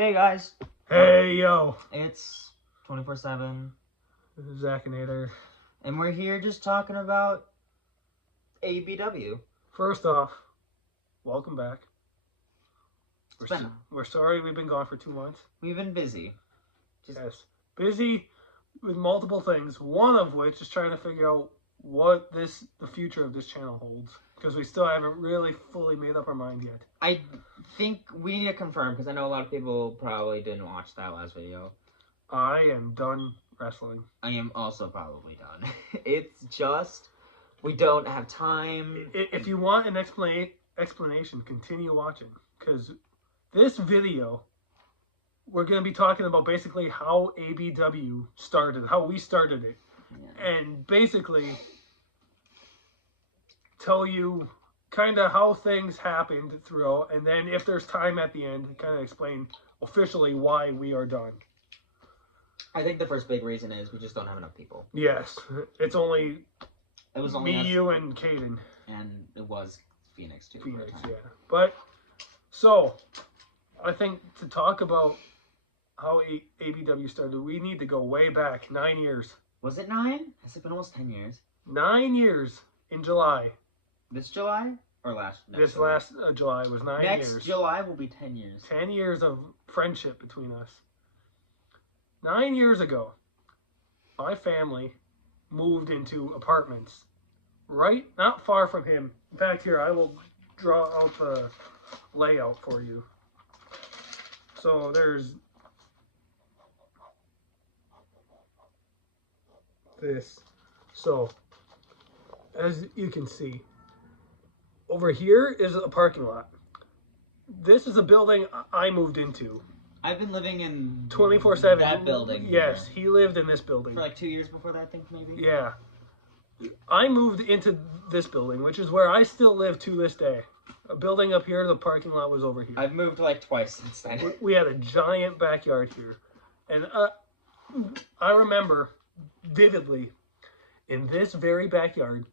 Hey guys, Hey yo, it's 24/7, this is Zakinator. and we're here just talking about ABW. First off, welcome back. It's We're sorry we've been gone for 2 months. We've been busy. Yes, busy with multiple things. One of which is trying to figure out what the future of this channel holds, because we still haven't really fully made up our mind yet. I think we need to confirm, because I know a lot of people probably didn't watch that last video. I am done wrestling. I am also probably done. It's just, we don't have time. If you want an explanation, continue watching, because this video, we're going to be talking about basically how ABW started, how we started it, and basically tell you kind of how things happened throughout, and then if there's time at the end, kind of explain officially why we are done. I think the first big reason is we just don't have enough people. Yes, it was only me, you, and Caden. And it was Phoenix too. Phoenix, yeah. But, so, I think to talk about how ABW started, we need to go way back, 9 years. Was it 9? Has it been almost 10 years? 9 years in July. This July? Or last? This July? Last July was 9 years. Next July will be 10 years. 10 years of friendship between us. 9 years ago, my family moved into apartments not far from him. In fact, here, I will draw out the layout for you. So there's this. So, as you can see, over here is a parking lot. This is a building I moved into. I've been living in 24/7. That building. Yes, he lived in this building. For like 2 years before that, I think, maybe? Yeah. I moved into this building, which is where I still live to this day. A building up here, the parking lot was over here. I've moved like twice since then. We had a giant backyard here. And I remember vividly, in this very backyard,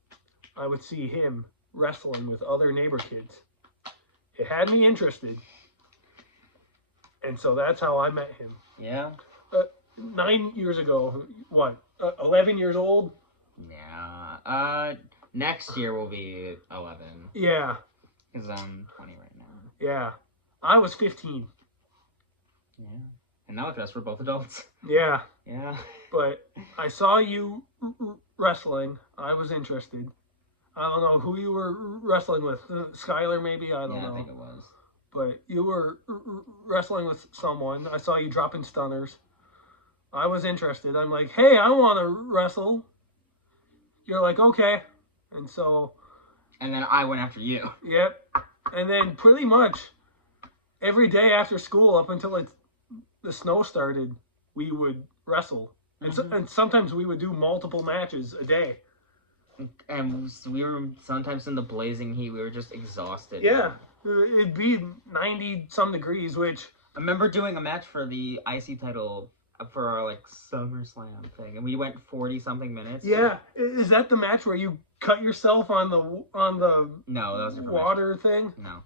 I would see him wrestling with other neighbor kids. It had me interested. And so that's how I met him. Yeah? 9 years ago, what? 11 years old? Yeah. Next year will be 11. Yeah. Because I'm 20 right now. Yeah. I was 15. Yeah. And now look at us, we're both adults. Yeah. Yeah. But I saw you wrestling. I was interested. I don't know who you were wrestling with. Skylar, maybe? I don't know. I think it was. But you were wrestling with someone. I saw you dropping stunners. I was interested. I'm like, hey, I want to wrestle. You're like, okay. And so... And then I went after you. Yep. And then pretty much every day after school up until the snow started, we would wrestle. And sometimes we would do multiple matches a day. And we were sometimes in the blazing heat. We were just exhausted. Yeah. It'd be 90-some degrees, which... I remember doing a match for the IC title for our, like, SummerSlam thing. And we went 40-something minutes. Yeah. Is that the match where you cut yourself on the no, that was water thing? No.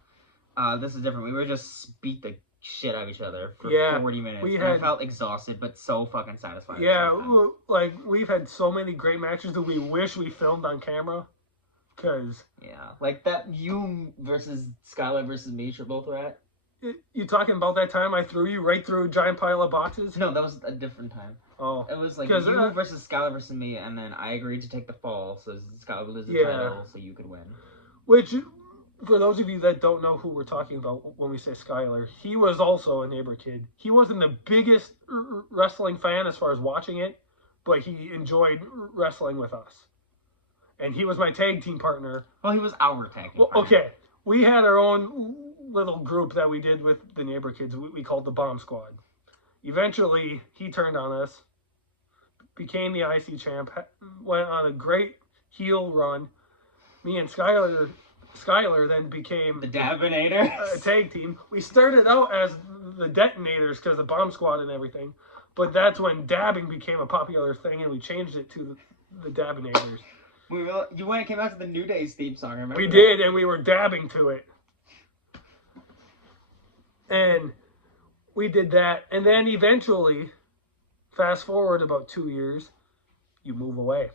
This is different. We were just beat the shit out of each other for 40 minutes. I felt exhausted, but so fucking satisfied. Yeah, like, we've had so many great matches that we wish we filmed on camera. Cause yeah, like that you versus Skylar versus me, both were at. You talking about that time I threw you right through a giant pile of boxes? No, that was a different time. Oh, it was like you versus Skylar versus me, and then I agreed to take the fall, so Skylar would lose the title, so you could win. Which, for those of you that don't know who we're talking about when we say Skylar, he was also a neighbor kid. He wasn't the biggest wrestling fan as far as watching it, but he enjoyed wrestling with us. And he was my tag team partner. Well, he was our tag team partner. Okay. We had our own little group that we did with the neighbor kids. We called the Bomb Squad. Eventually, he turned on us, became the IC champ, went on a great heel run. Me and Skylar then became... The Detonators? A tag team. We started out as the Detonators because the Bomb Squad and everything. But that's when dabbing became a popular thing, and we changed it to the Dabinators. You went and came out to the New Day's theme song, remember? We did, and we were dabbing to it. And we did that. And then eventually, fast forward about 2 years, you move away.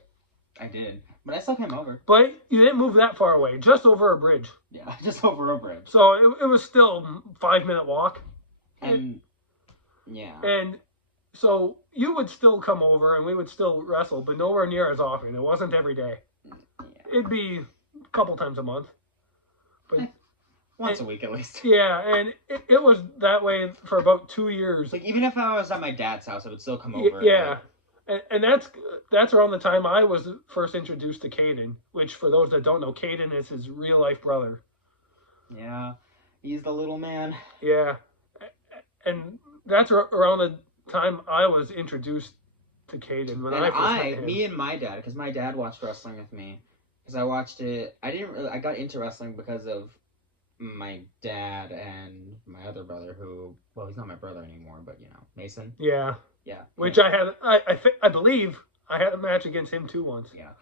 I did. But I still came over. But you didn't move that far away. Just over a bridge. Yeah, just over a bridge. So it was still a 5-minute walk. And, yeah. And so you would still come over and we would still wrestle, but nowhere near as often. It wasn't every day. Yeah. It'd be a couple times a month. But once a week at least. Yeah, and it was that way for about 2 years. Like, even if I was at my dad's house, I would still come over. Yeah. And that's around the time I was first introduced to Caden, which for those that don't know, Caden is his real life brother. Yeah, he's the little man. Yeah, and that's around the time I was introduced to Caden. Me and my dad, because my dad watched wrestling with me, because I watched it. I got into wrestling because of my dad and my other brother, who, well, he's not my brother anymore, but Mason. Yeah. Yeah. Which I believe I had a match against him too once. Yeah.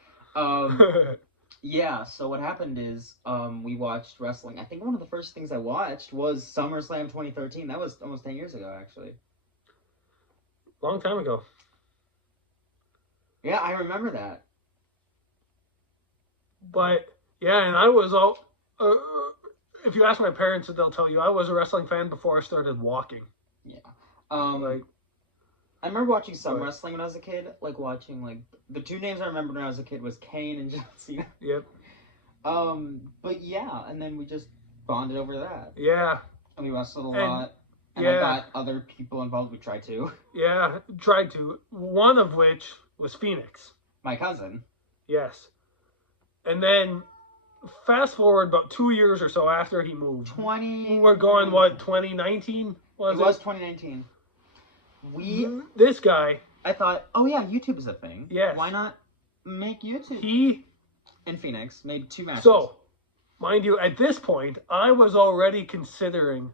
Yeah, so what happened is we watched wrestling. I think one of the first things I watched was SummerSlam 2013. That was almost 10 years ago, actually. Long time ago. Yeah, I remember that. But, yeah, and I was all... if you ask my parents, they'll tell you I was a wrestling fan before I started walking. Yeah. I remember watching some wrestling when I was a kid. Like, watching, the two names I remembered when I was a kid was Kane and John Cena. Yep. But yeah, and then we just bonded over that. Yeah. And we wrestled a lot. And I got other people involved. We tried to. Yeah, tried to. One of which was Phoenix. My cousin. Yes. And then, fast forward about 2 years or so after he moved. We're going, 2019? Was it? It was 2019. This guy. I thought, oh yeah, YouTube is a thing. Yes. Why not make YouTube? He. In Phoenix made 2 matches. So, mind you, at this point, I was already considering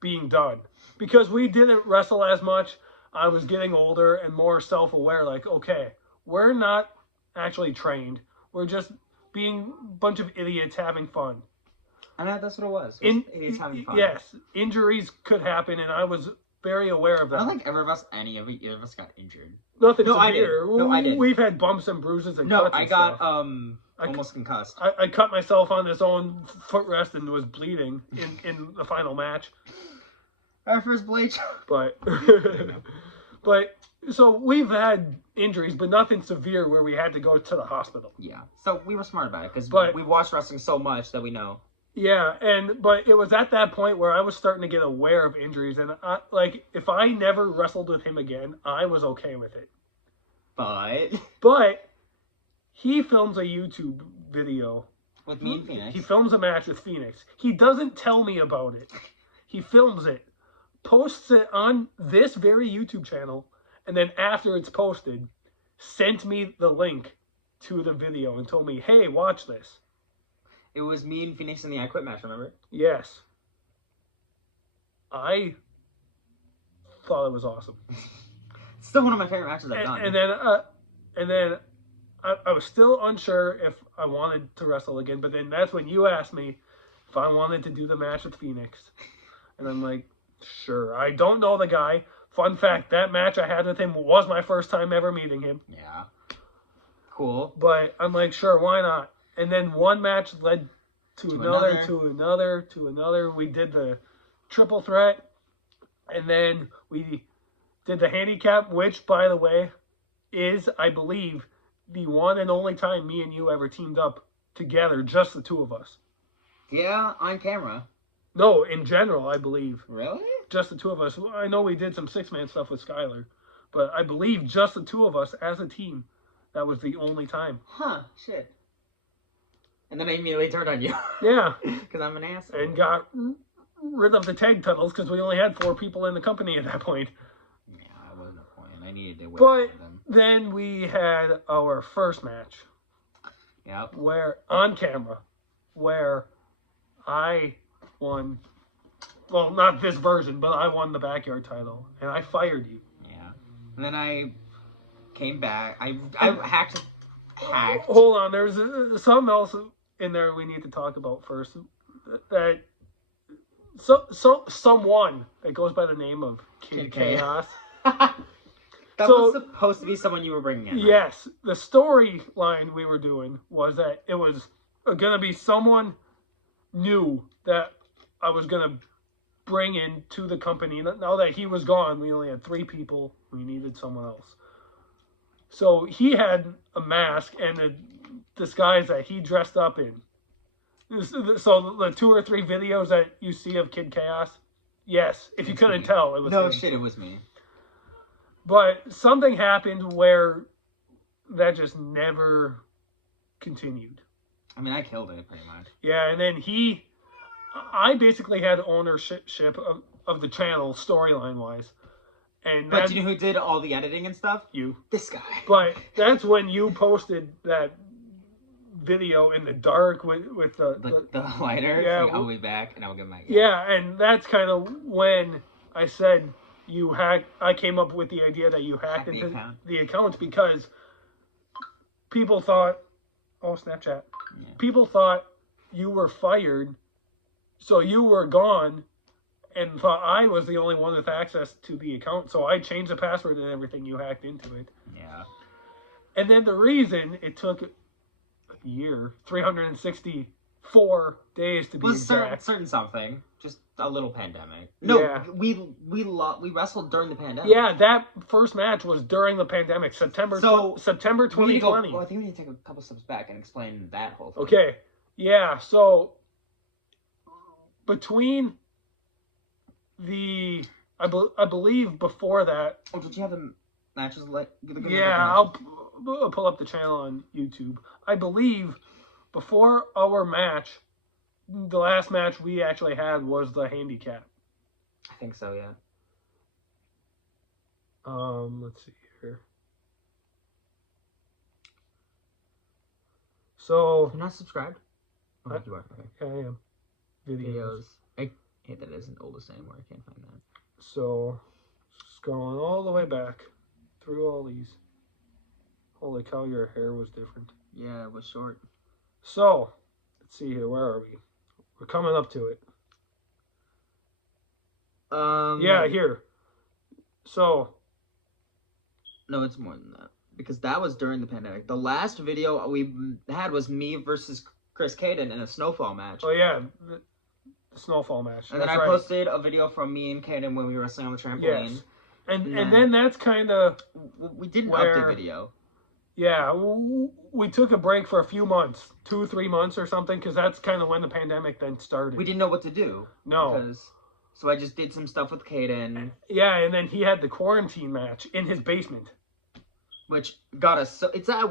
being done. Because we didn't wrestle as much. I was getting older and more self-aware. Like, okay, we're not actually trained. We're just being a bunch of idiots having fun. And that's what it was. Idiots having fun. Yes. Injuries could happen, and I was very aware of that. I don't think any of us got injured. Nothing severe. I did. We've had bumps and bruises and cuts. No, I got almost concussed. I cut myself on this own footrest and was bleeding in the final match. Our first blade. But so we've had injuries, but nothing severe where we had to go to the hospital. Yeah. So we were smart about it because we've watched wrestling so much that we know. Yeah, but it was at that point where I was starting to get aware of injuries, and if I never wrestled with him again, I was okay with it. But he films a YouTube video with me and Phoenix. He films a match with Phoenix. He doesn't tell me about it. He films it, posts it on this very YouTube channel, and then after it's posted, sent me the link to the video and told me, "Hey, watch this." It was me and Phoenix in the I Quit match, remember? Yes. I thought it was awesome. It's still one of my favorite matches I've done. And then I was still unsure if I wanted to wrestle again, but then that's when you asked me if I wanted to do the match with Phoenix. And I'm like, sure. I don't know the guy. Fun fact, that match I had with him was my first time ever meeting him. Yeah. Cool. But I'm like, sure, why not? And then one match led to another. We did the triple threat. And then we did the handicap, which, by the way, is, I believe, the one and only time me and you ever teamed up together, just the two of us. Yeah, on camera. No, in general, I believe. Really? Just the two of us. I know we did some six-man stuff with Skylar, but I believe just the two of us as a team, that was the only time. Huh, shit. And then I immediately turned on you. Yeah. Because I'm an asshole. And got rid of the tag titles because we only had 4 people in the company at that point. Yeah, that wasn't a point. I needed to wait for them. Then we had our first match. Yep. On camera, where I won, well, not this version, but I won the backyard title, and I fired you. Yeah. And then I came back. I hacked. Hold on, there's something else in there we need to talk about first. That someone that goes by the name of Kid Kid Chaos. Chaos. That So- was supposed to be someone you were bringing in. Right? Yes, the storyline we were doing was that it was gonna be someone new that I was gonna bring into the company. Now that he was gone, we only had 3 people. We needed someone else. So he had a mask and a disguise that he dressed up in. So the 2 or 3 videos that you see of Kid Chaos, yes, if you couldn't tell, it was No him. shit, it was me. But something happened where that just never continued. I mean, I killed it pretty much. Yeah, and then I basically had ownership of the channel storyline wise. And But do you know who did all the editing and stuff? You. This guy. But that's when you posted that video in the dark with The lighter. Yeah, Like, I'll be back and I'll get my. Yeah, and that's kind of when I said I came up with the idea that you hacked into the account because people thought, oh, Snapchat. Yeah. People thought you were fired, so you were gone, and thought I was the only one with access to the account. So I changed the password and everything. You hacked into it. Yeah. And then the reason it took a year, 364 days to be was exact. certain something. Just a little pandemic. No, Yeah. we wrestled during the pandemic. Yeah, that first match was during the pandemic, September 2020. Well, I think we need to take a couple steps back and explain that whole thing. Okay, yeah, so between I believe before that. Oh, did you have the matches like? Yeah, I'll pull up the channel on YouTube. I believe before our match, the last match we actually had was the handicap. I think so, yeah. Let's see here. So You're not subscribed? Oh, you are. Okay. I am. Videos. I hate that it isn't oldest anymore. I can't find that. So scrolling all the way back through all these. Holy cow, your hair was different. Yeah, it was short. So let's see here. Where are we? We're coming up to it. Yeah, here. So. No, it's more than that. Because that was during the pandemic. The last video we had was me versus Chris Caden in a snowfall match. Oh, yeah. The snowfall match. And then I posted a video from me and Caden when we were wrestling on the trampoline. Yes. And then that's kind of... We did an update video. Yeah, we took a break for a few months. 2-3 months or something, because that's kind of when the pandemic then started. We didn't know what to do. No. So I just did some stuff with Caden. Yeah, and then he had the quarantine match in his basement. Which got us... So it's at